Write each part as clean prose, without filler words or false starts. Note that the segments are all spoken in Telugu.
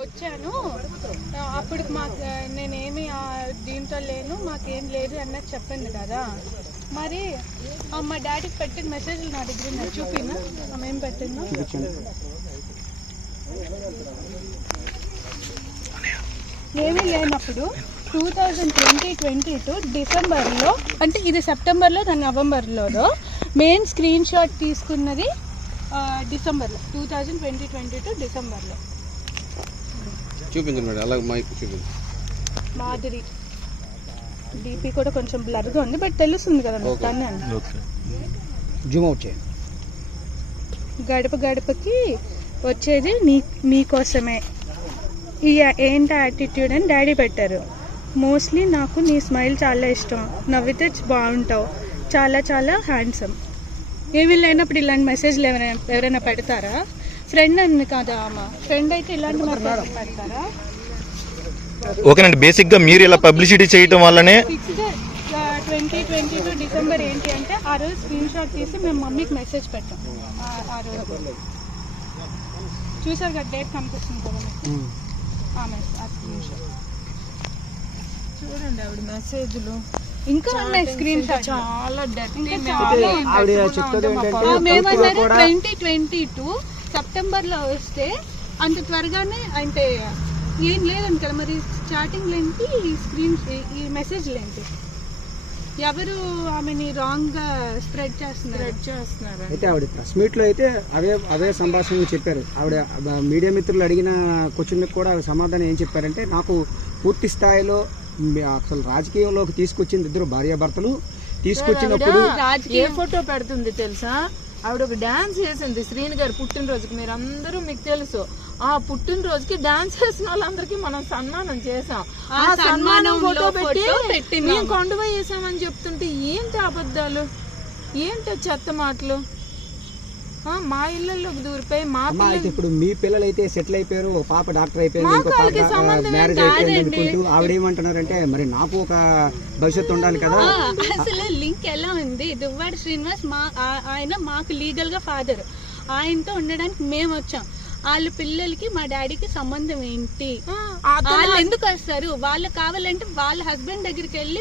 వచ్చాను అప్పుడు మాకు నేనేమి దీంతో లేను, మాకేం లేదు అన్నది చెప్పింది కదా. మరి మా డాడీకి పెట్టిన మెసేజ్లు నా దగ్గర ఉన్నాయి, చూపినా ఆమె ఏం పెట్టిందో. ఏమీ లేనప్పుడు 2022 డిసెంబర్లో, అంటే ఇది సెప్టెంబర్లో దాని నవంబర్లో మెయిన్ స్క్రీన్ షాట్ తీసుకున్నది డిసెంబర్లో, 2022 డిసెంబర్లో. చూపించండి మేడం, అలాగే మైక్ చూపించండి. మాధురి డీపీ కూడా కొంచెం బ్లర్గా ఉంది, బట్ తెలుస్తుంది కదా మీకు. దాన్ని జూమ్ అవుట్ చేయండి. గడప గడపకి వచ్చేది నీకోసమే, ఈ ఏంటి యాటిట్యూడ్ అని డాడీ పెట్టారు. మోస్ట్లీ నాకు నీ స్మైల్ చాలా ఇష్టం, నవ్వితే బాగుంటావు, చాలా చాలా హ్యాండ్సమ్. ఏమీ లేనప్పుడు ఇలాంటి మెసేజ్లు ఎవరైనా పెడతారా? ఫ్రెండ్ అని కదా అమ్మ, ఫ్రెండ్ అయితే ఇలాంటి మెసేజ్ పెడతారా? ఓకేనండి, బేసిక్గా మీరు ఇలా పబ్లిసిటీ చేయటం వల్లనే 2022 డిసెంబర్ ఏంటి అంటే ఆ రోజు స్క్రీన్ షాట్ తీసి మేము మమ్మీకి మెసేజ్ పెట్టాం. ఆ రోజు చూసారు కదా, డేట్ కనిపిస్తుంది కదా మీకు, ఆ స్క్రీన్ షాట్ చూడండి. ఆవిడ మెసేజ్లు ఇంకా ఉన్నాయి, స్క్రీన్ షాట్ చాలా మేమన్నారు 2022 సెప్టెంబర్లో వస్తే అంత త్వరగానే అంటే ఏం లేదండి కదా. మరి చాటింగ్ ఏంటి, ఈ మెసేజ్లు ఏంటి, ఎవరు ఆమెని రాంగ్ గా స్ప్రెడ్ చేస్తున్నారు. అయితే ఆవిడ ప్రెస్ మీట్ లో అయితే అవే సంభాషణలు చెప్పారు. ఆవిడ మీడియా మిత్రులు అడిగిన క్వశ్చన్కి కూడా ఆవిడ సమాధానం ఏం చెప్పారంటే, నాకు పూర్తి స్థాయిలో అసలు రాజకీయంలోకి తీసుకొచ్చింది ఇద్దరు భార్యాభర్తలు. తీసుకొచ్చినప్పుడు ఏ ఫోటో పెడుతుంది తెలుసా, ఆవిడ ఒక డాన్స్ చేసింది శ్రీని గారు పుట్టినరోజుకి. మీరు అందరూ మీకు తెలుసు, ఆ పుట్టినరోజుకి డాన్స్ చేసిన వాళ్ళందరికీ మనం సన్మానం చేసాం. ఆ సన్మానం ఫోటో పెట్టి మేము కొండపై వేసామని చెప్తుంటే ఏంటి అబద్ధాలు, ఏంటో చెత్త మాటలు. మా ఇళ్లలోకి దూరిపోయి మా ఇప్పుడు మీ పిల్లలు అయితే సెటిల్ అయిపోయారు, ఒక పాప డాక్టర్ అయిపోయారు, ఇంకో పాప మ్యారేజ్ అయిపోయింది అనుకుంటూ ఆవిడ ఏమంటున్నారంటే, మరి నాకు ఒక భవిష్యత్తు ఉండాలి కదా. అసలు లింక్ ఎలా ఉంది, దువ్వాడ శ్రీనివాస్ ఆయన మాకు లీగల్ గా ఫాదర్, ఆయనతో ఉండడానికి మేము వచ్చాం. వాళ్ళ పిల్లలకి మా డాడీకి సంబంధం ఏంటి, వాళ్ళు ఎందుకు వస్తారు? వాళ్ళు కావాలంటే వాళ్ళ హస్బెండ్ దగ్గరికి వెళ్ళి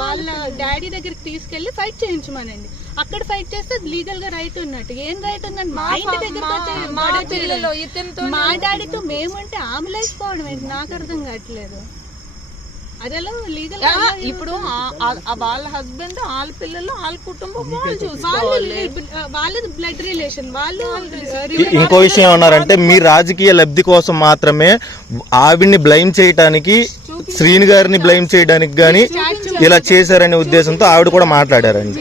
వాళ్ళ డాడీ దగ్గరికి తీసుకెళ్లి ఫైట్ చేయించమనండి. అక్కడ ఫైట్ చేస్తే లీగల్ గా రైట్ ఉన్నట్టు. ఏం రైట్ ఉందండి? మా ఇంటి దగ్గర మా డాడీతో మేముంటే ఆమె లేకపోవడం ఏంటి, నాకు అర్థం కావట్లేదు. అదేలా లీగల్ ఇప్పుడు వాళ్ళ హస్బెండ్, వాళ్ళ పిల్లలు, వాళ్ళ కుటుంబం వాళ్ళది బ్లడ్ రిలేషన్. వాళ్ళు ఇంకో విషయం ఏమన్నారంటే, మీ రాజకీయ లబ్ధి కోసం మాత్రమే ఆవిడ్ని బ్లైమ్ చేయడానికి, శ్రీని గారిని బ్లైమ్ చేయడానికి గానీ ఇలా చేశారనే ఉద్దేశంతో ఆవిడ కూడా మాట్లాడారండి.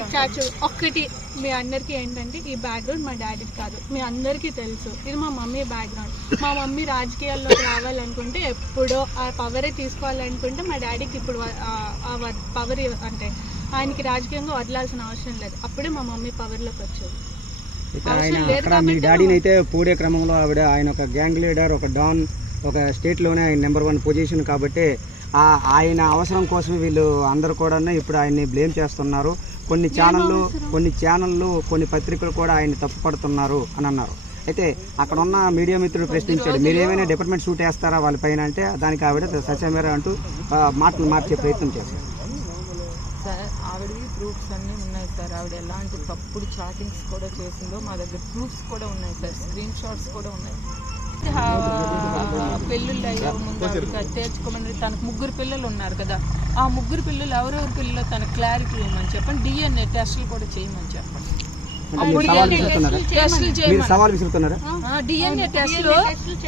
ఒక్కటి మీ అందరికీ ఏంటంటే, ఈ బ్యాక్గ్రౌండ్ మా డాడీకి కాదు, మీ అందరికీ తెలుసు. ఇది మా మమ్మీ బ్యాక్గ్రౌండ్. మా మమ్మీ రాజకీయాల్లోకి రావాలనుకుంటే, ఎప్పుడో ఆ పవరే తీసుకోవాలనుకుంటే, మా డాడీకి ఇప్పుడు ఆ పవర్ అంటే ఆయనకి రాజకీయంగా వదలాల్సిన అవసరం లేదు. అప్పుడే మా మమ్మీ పవర్లోకి వచ్చేది. మీ డాడీని అయితే పూడే క్రమంలో ఆయన ఒక గ్యాంగ్ లీడర్, ఒక డాన్, ఒక స్టేట్లోనే ఆయన నెంబర్ 1 పొజిషన్. కాబట్టి ఆయన అవసరం కోసమే వీళ్ళు అందరూ కూడా ఇప్పుడు ఆయన్ని బ్లేమ్ చేస్తున్నారు. కొన్ని ఛానళ్ళు కొన్ని పత్రికలు కూడా ఆయన తప్పుపడుతున్నారు అని అన్నారు. అయితే అక్కడ ఉన్న మీడియా మిత్రుడు ప్రశ్నించాడు, మీరు ఏమైనా డిపార్ట్మెంట్ షూట్ వేస్తారా వాళ్ళ పైన అంటే, దానికి ఆవిడ సత్యమేర అంటూ మాటలు మార్చే ప్రయత్నం చేశారు. సార్ ఆవిడవి ప్రూఫ్స్ అన్నీ ఉన్నాయి సార్. ఆవిడ ఎలాంటి తప్పుడు చాటింగ్స్ కూడా చేసిందో మా దగ్గర ప్రూఫ్స్ కూడా ఉన్నాయి సార్, స్క్రీన్ షాట్స్ కూడా ఉన్నాయి. పెళ్ళిళ్ళు అయ్యే ముందు తెచ్చుకోమని, తనకు 3 పిల్లలు ఉన్నారు కదా, ఆ 3 పిల్లలు ఎవరెవరి పిల్లలు తనకు క్లారిటీ ఇవ్వమని చెప్పండి. DNA టెస్టులు కూడా చేయమని చెప్పండి. DNA టెస్టులు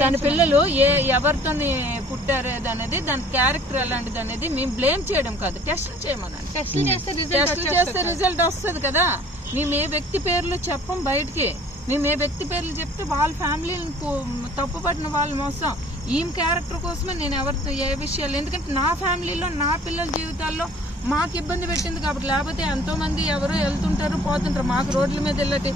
తన పిల్లలు ఎవరితో పుట్టారు అనేది, దాని క్యారెక్టర్ ఎలాంటిది అనేది మేము బ్లేమ్ చేయడం కాదు, టెస్టులు చేయమనండి. టెస్టులు చేస్తే రిజల్ట్ వస్తుంది కదా. మేము ఏ వ్యక్తి పేర్లు చెప్పం బయటికి, మేము ఏ వ్యక్తి పేర్లు చెప్తే వాళ్ళ ఫ్యామిలీని తప్పుపడిన వాళ్ళు మోసం. ఈమె క్యారెక్టర్ కోసమే నేను ఎవరితో ఏ విషయాలు, ఎందుకంటే నా ఫ్యామిలీలో నా పిల్లల జీవితాల్లో మాకు ఇబ్బంది పెట్టింది కాబట్టి. లేకపోతే ఎంతో మంది ఎవరో వెళ్తుంటారు పోతుంటారు, మాకు రోడ్ల మీద వెళ్ళటి